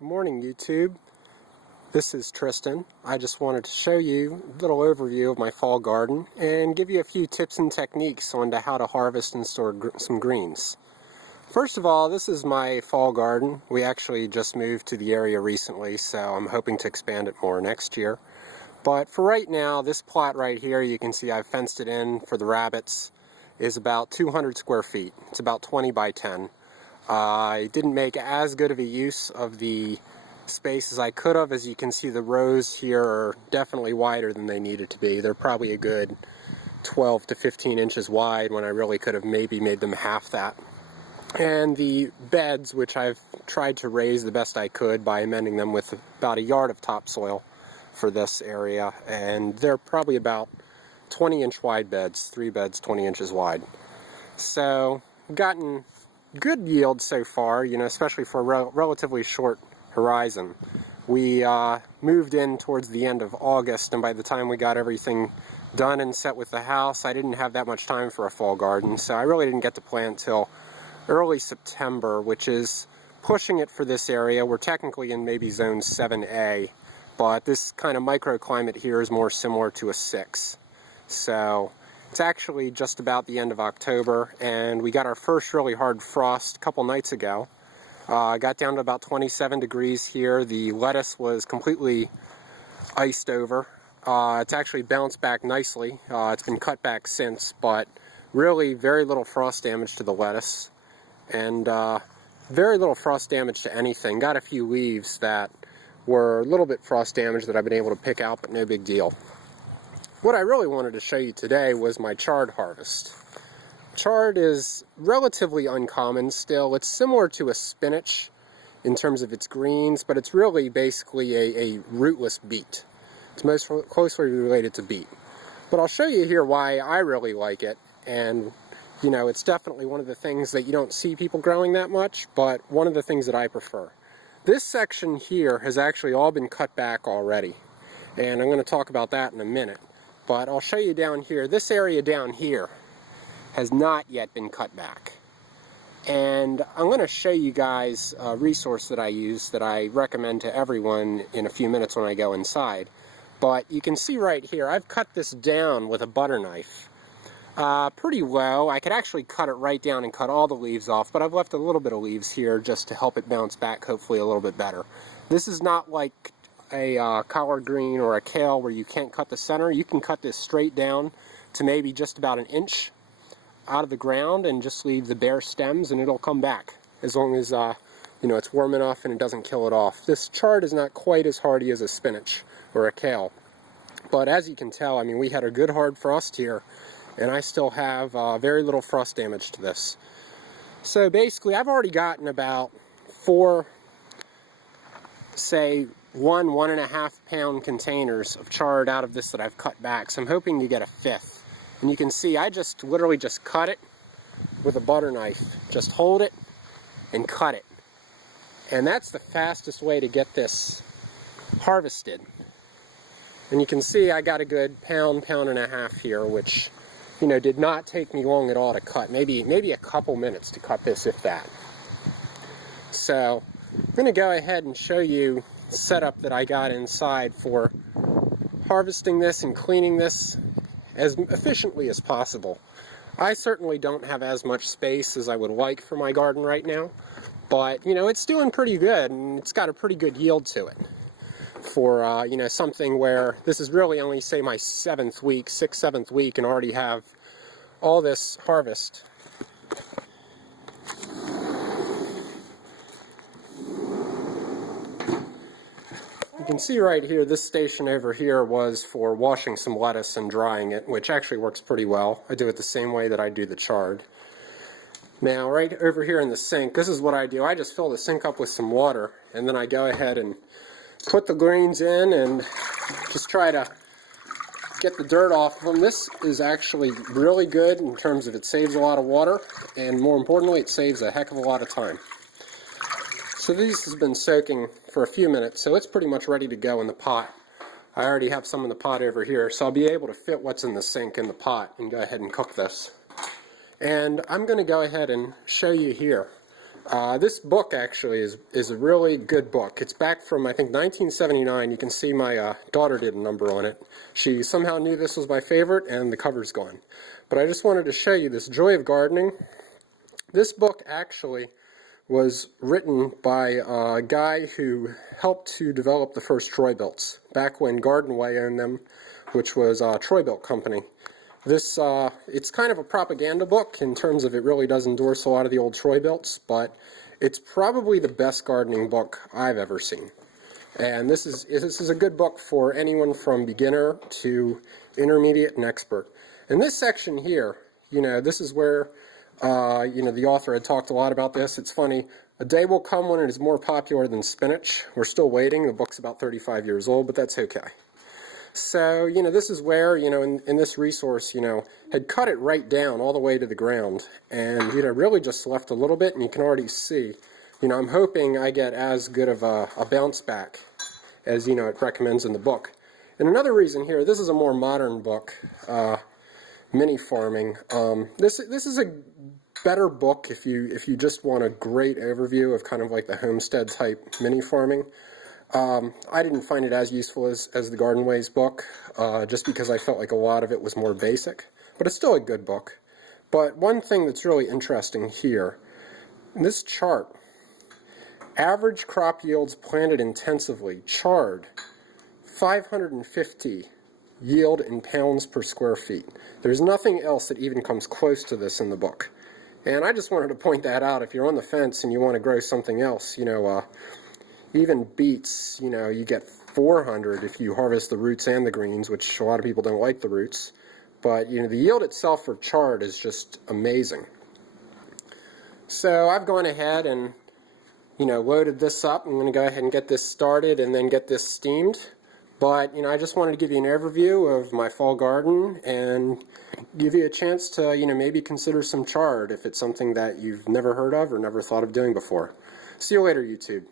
Good morning, YouTube. This is Tristan. I just wanted to show you a little overview of my fall garden and give you a few tips and techniques on how to harvest and store some greens. First of all, this is my fall garden. We actually just moved to the area recently, so I'm hoping to expand it more next year. But for right now, this plot right here, you can see I've fenced it in for the rabbits, is about 200 square feet. It's about 20 by 10. I didn't make as good of a use of the space as I could have. As you can see, the rows here are definitely wider than they needed to be. They're probably a good 12 to 15 inches wide when I really could have maybe made them half that. And the beds, which I've tried to raise the best I could by amending them with about a yard of topsoil for this area, and they're probably about 20-inch wide beds, 3 beds 20 inches wide. So gotten good yield so far, especially for a relatively short horizon. We moved in towards the end of August, and by the time we got everything done and set with the house, I didn't have that much time for a fall garden, so I really didn't get to plant till early September, which is pushing it for this area. We're technically in maybe zone 7A, but this kind of microclimate here is more similar to a 6. So it's actually just about the end of October, and we got our first really hard frost a couple nights ago. Got down to about 27 degrees here. The lettuce was completely iced over. It's actually bounced back nicely. It's been cut back since, but really very little frost damage to the lettuce, and very little frost damage to anything. Got a few leaves that were a little bit frost damaged that I've been able to pick out, but no big deal. What I really wanted to show you today was my chard harvest. Chard is relatively uncommon still. It's similar to a spinach in terms of its greens, but it's really basically a rootless beet. It's most closely related to beet. But I'll show you here why I really like it, and it's definitely one of the things that you don't see people growing that much, but one of the things that I prefer. This section here has actually all been cut back already, and I'm going to talk about that in a minute. But I'll show you down here. This area down here has not yet been cut back. And I'm going to show you guys a resource that I use that I recommend to everyone in a few minutes when I go inside. But you can see right here, I've cut this down with a butter knife. Pretty low. I could actually cut it right down and cut all the leaves off, but I've left a little bit of leaves here just to help it bounce back, hopefully a little bit better. This is not like a collard green or a kale where you can't cut the center. You can cut this straight down to maybe just about an inch out of the ground and just leave the bare stems, and it'll come back as long as it's warm enough and it doesn't kill it off. This chard is not quite as hardy as a spinach or a kale, but as you can tell, we had a good hard frost here, and I still have very little frost damage to this. So basically, I've already gotten about 4, say 1.5 pound containers of chard out of this that I've cut back, so I'm hoping to get a 5th. And you can see I literally just cut it with a butter knife. Just hold it and cut it. And that's the fastest way to get this harvested. And you can see I got a good pound and a half here, which did not take me long at all to cut. Maybe a couple minutes to cut this, if that. So I'm going to go ahead and show you the setup that I got inside for harvesting this and cleaning this as efficiently as possible. I certainly don't have as much space as I would like for my garden right now, but it's doing pretty good, and it's got a pretty good yield to it for something where this is really only, say, my 6th, 7th week, and already have all this harvest. You can see right here, this station over here was for washing some lettuce and drying it, which actually works pretty well. I do it the same way that I do the chard. Now, right over here in the sink, this is what I do. I just fill the sink up with some water, and then I go ahead and put the greens in and just try to get the dirt off of them. This is actually really good in terms of it saves a lot of water, and more importantly, it saves a heck of a lot of time. So this has been soaking for a few minutes, so it's pretty much ready to go in the pot. I already have some in the pot over here, so I'll be able to fit what's in the sink in the pot and go ahead and cook this. And I'm going to go ahead and show you here. This book actually is a really good book. It's back from, I think, 1979. You can see my daughter did a number on it. She somehow knew this was my favorite, and the cover's gone. But I just wanted to show you this Joy of Gardening. This book actually was written by a guy who helped to develop the first Troy-Bilts, back when Garden Way owned them, which was a Troy-Bilt company. This, it's kind of a propaganda book in terms of it really does endorse a lot of the old Troy-Bilts, but it's probably the best gardening book I've ever seen. And this is a good book for anyone from beginner to intermediate and expert. In this section here, this is where, the author had talked a lot about this. It's funny, a day will come when it is more popular than spinach. We're still waiting. The book's about 35 years old, but that's okay. So, this is where, in this resource, had cut it right down all the way to the ground and, really just left a little bit, and you can already see, I'm hoping I get as good of a bounce back as, it recommends in the book. And another reason here, this is a more modern book, Mini Farming. This is a better book if you just want a great overview of kind of like the homestead type mini farming. I didn't find it as useful as the Garden Ways book, just because I felt like a lot of it was more basic, but it's still a good book. But one thing that's really interesting here, this chart, average crop yields planted intensively, chard, 550 yield in pounds per square feet. There's nothing else that even comes close to this in the book. And I just wanted to point that out. If you're on the fence and you want to grow something else, even beets, you get 400 if you harvest the roots and the greens, which a lot of people don't like the roots. But, the yield itself for chard is just amazing. So I've gone ahead and, loaded this up. I'm going to go ahead and get this started and then get this steamed. But, I just wanted to give you an overview of my fall garden and give you a chance to, maybe consider some chard if it's something that you've never heard of or never thought of doing before. See you later, YouTube.